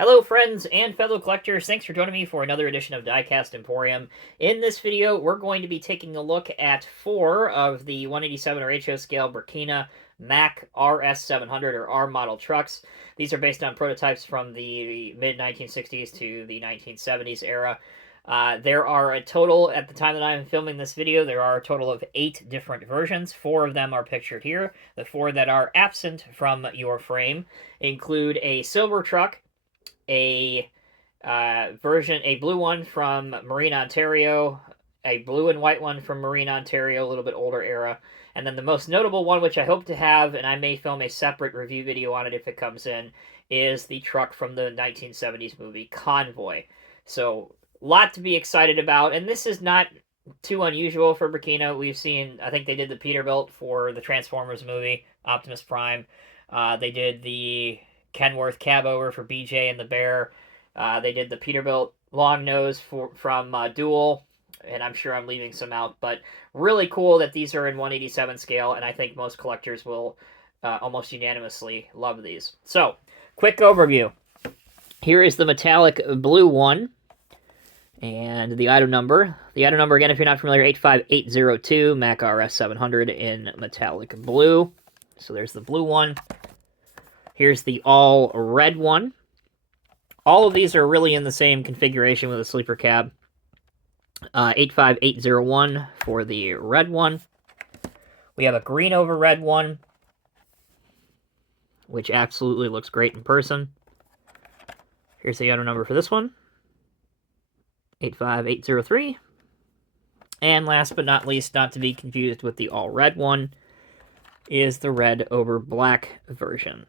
Hello friends and fellow collectors, thanks for joining me for another edition of Diecast Emporium. In this video, we're going to be taking a look at 4 of the 187 ratio scale Brekina Mack RS700 or R model trucks. These are based on prototypes from the mid-1960s to the 1970s era. There are a total, at the time that I'm filming this video, there are a total of 8 different versions. 4 of them are pictured here. The 4 that are absent from your frame include a silver truck, a blue one from Marine, Ontario, a blue and white one from Marine, Ontario, a little bit older era, and then the most notable one, which I hope to have, and I may film a separate review video on it if it comes in, is the truck from the 1970s movie Convoy. So, a lot to be excited about, and this is not too unusual for Brekina. We've seen, I think they did the Peterbilt for the Transformers movie, Optimus Prime. They did the Kenworth cab over for BJ and the Bear. They did the Peterbilt long nose from Duel, and I'm sure I'm leaving some out, but really cool that these are in 187 scale, and I think most collectors will almost unanimously love these. So, quick overview. Here is the metallic blue one, and the item number. The item number, again, if you're not familiar, 85802, Mack RS700 in metallic blue. So there's the blue one. Here's the all red one. All of these are really in the same configuration with a sleeper cab. 85801 for the red one. We have a green over red one, which absolutely looks great in person. Here's the item number for this one. 85803. And last but not least, not to be confused with the all red one, is the red over black version.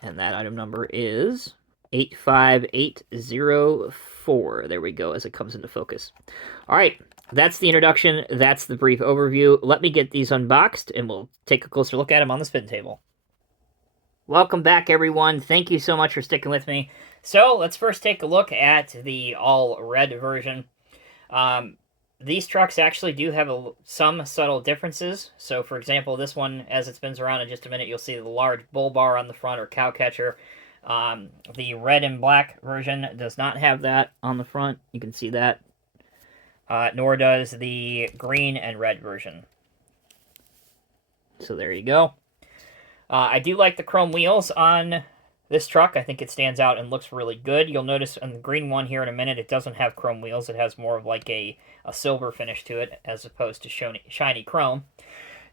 And that item number is 85804. There we go, as it comes into focus. All right, that's the introduction. That's the brief overview. Let me get these unboxed, and we'll take a closer look at them on the spin table. Welcome back, everyone. Thank you so much for sticking with me. So, let's first take a look at the all-red version. These trucks actually do have some subtle differences. So, for example, this one, as it spins around in just a minute, you'll see the large bull bar on the front, or cow catcher. The red and black version does not have that on the front. You can see that. Nor does the green and red version. So there you go. I do like the chrome wheels on this truck. I think it stands out and looks really good. You'll notice on the green one here in a minute, it doesn't have chrome wheels. It has more of like a silver finish to it as opposed to shiny chrome.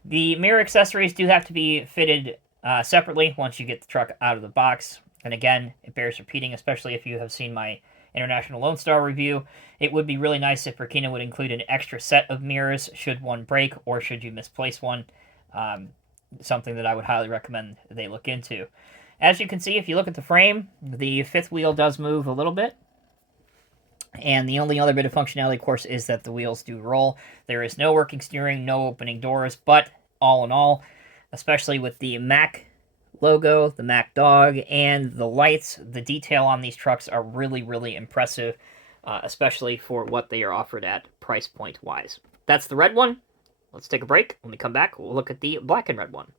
The mirror accessories do have to be fitted separately once you get the truck out of the box. And again, it bears repeating, especially if you have seen my International Lone Star review. It would be really nice if Brekina would include an extra set of mirrors should one break or should you misplace one. Something that I would highly recommend they look into. As you can see, if you look at the frame, the fifth wheel does move a little bit. And the only other bit of functionality, of course, is that the wheels do roll. There is no working steering, no opening doors, but all in all, especially with the Mack logo, the Mack dog, and the lights, the detail on these trucks are really, really impressive, especially for what they are offered at price point-wise. That's the red one. Let's take a break. When we come back, we'll look at the black and red one.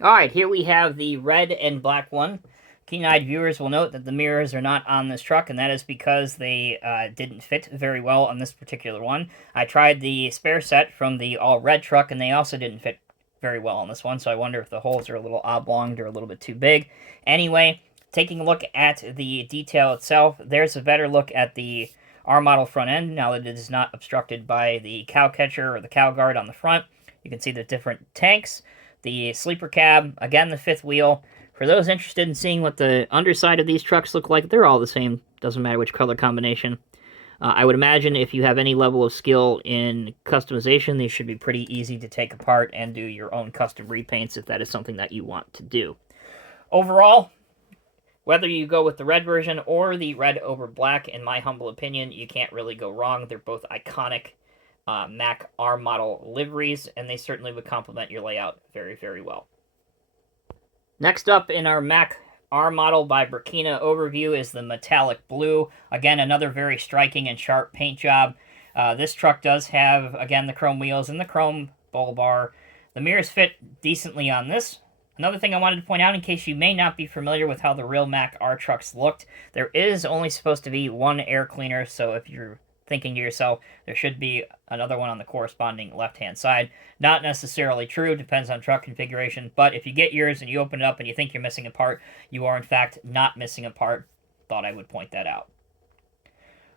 All right, here we have the red and black one. Keen-eyed viewers will note that the mirrors are not on this truck, and that is because they didn't fit very well on this particular one. I tried the spare set from the all-red truck, and they also didn't fit very well on this one, so I wonder if the holes are a little oblonged or a little bit too big. Anyway, taking a look at the detail itself, there's a better look at the R model front end, now that it is not obstructed by the cow catcher or the cow guard on the front. You can see the different tanks, the sleeper cab, again the fifth wheel. For those interested in seeing what the underside of these trucks look like, they're all the same, doesn't matter which color combination. I would imagine if you have any level of skill in customization, these should be pretty easy to take apart and do your own custom repaints if that is something that you want to do. Overall, whether you go with the red version or the red over black, in my humble opinion, you can't really go wrong. They're both iconic Mack R model liveries, and they certainly would complement your layout very, very well. Next up in our Mack R model by Brekina overview is the metallic blue. Again, another very striking and sharp paint job. This truck does have, again, the chrome wheels and the chrome bull bar. The mirrors fit decently on this. Another thing I wanted to point out, in case you may not be familiar with how the real Mack R trucks looked, there is only supposed to be one air cleaner, so if you're thinking to yourself, there should be another one on the corresponding left-hand side. Not necessarily true, depends on truck configuration, but if you get yours and you open it up and you think you're missing a part, you are in fact not missing a part. Thought I would point that out.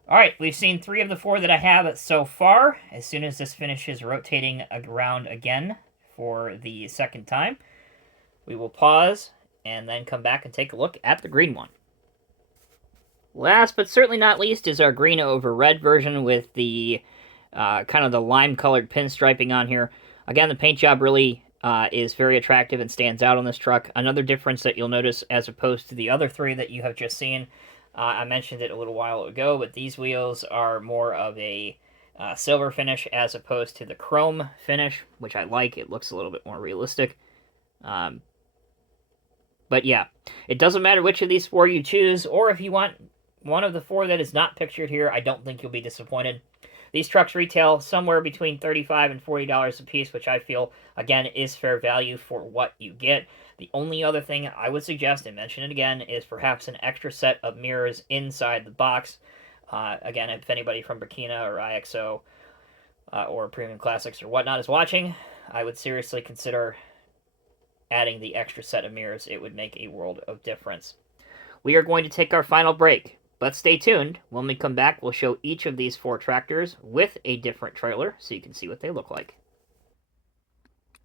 Alright, we've seen 3 of the 4 that I have so far. As soon as this finishes rotating around again for the second time, we will pause and then come back and take a look at the green one. Last but certainly not least is our green over red version with the kind of the lime-colored pinstriping on here. Again, the paint job really is very attractive and stands out on this truck. Another difference that you'll notice as opposed to the other 3 that you have just seen, I mentioned it a little while ago, but these wheels are more of a silver finish as opposed to the chrome finish, which I like. It looks a little bit more realistic. But yeah, it doesn't matter which of these 4 you choose, or if you want one of the 4 that is not pictured here, I don't think you'll be disappointed. These trucks retail somewhere between $35 and $40 a piece, which I feel, again, is fair value for what you get. The only other thing I would suggest, and mention it again, is perhaps an extra set of mirrors inside the box. Again, if anybody from Brekina or IXO or Premium Classics or whatnot is watching, I would seriously consider adding the extra set of mirrors. It would make a world of difference. We are going to take our final break, but stay tuned. When we come back, we'll show each of these 4 tractors with a different trailer so you can see what they look like.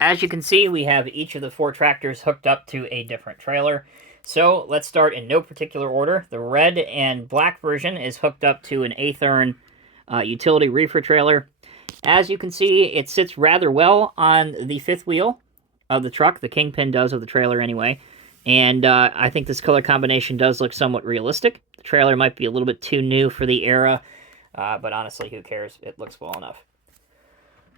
As you can see, we have each of the 4 tractors hooked up to a different trailer. So let's start in no particular order. The red and black version is hooked up to an Athearn utility reefer trailer. As you can see, it sits rather well on the 5th wheel of the truck. The kingpin does of the trailer anyway. And I think this color combination does look somewhat realistic. The trailer might be a little bit too new for the era, but honestly, who cares? It looks well enough.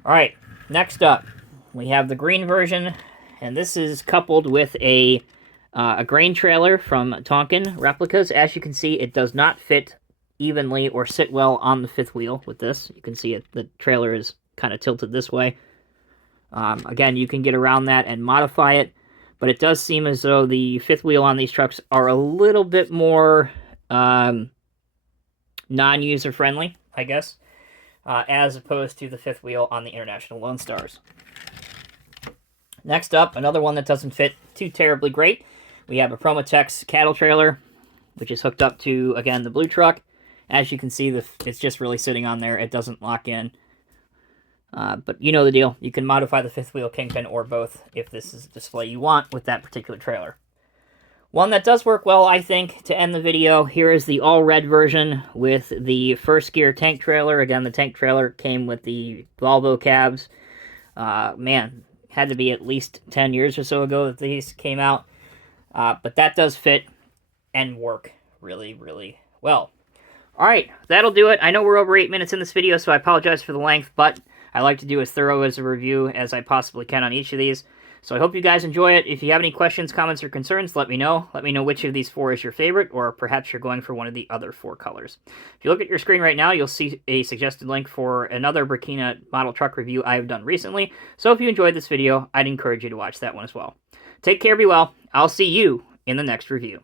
Alright, next up, we have the green version, and this is coupled with a grain trailer from Tonkin Replicas. As you can see, it does not fit evenly or sit well on the 5th wheel with this. You can see it, the trailer is kind of tilted this way. Again, you can get around that and modify it, but it does seem as though the 5th wheel on these trucks are a little bit more non-user-friendly, I guess, as opposed to the 5th wheel on the International Lone Stars. Next up, another one that doesn't fit too terribly great. We have a Promotex cattle trailer, which is hooked up to, again, the blue truck. As you can see, it's just really sitting on there. It doesn't lock in. But you know the deal. You can modify the 5th wheel kingpin or both if this is the display you want with that particular trailer. One that does work well, I think, to end the video, here is the all-red version with the first gear tank trailer. Again, the tank trailer came with the Volvo cabs. Man, had to be at least 10 years or so ago that these came out. But that does fit and work really, really well. Alright, that'll do it. I know we're over 8 minutes in this video, so I apologize for the length, but I like to do as thorough as a review as I possibly can on each of these. So I hope you guys enjoy it. If you have any questions, comments, or concerns, let me know. Let me know which of these 4 is your favorite, or perhaps you're going for one of the other 4 colors. If you look at your screen right now, you'll see a suggested link for another Brekina model truck review I've done recently. So if you enjoyed this video, I'd encourage you to watch that one as well. Take care, be well. I'll see you in the next review.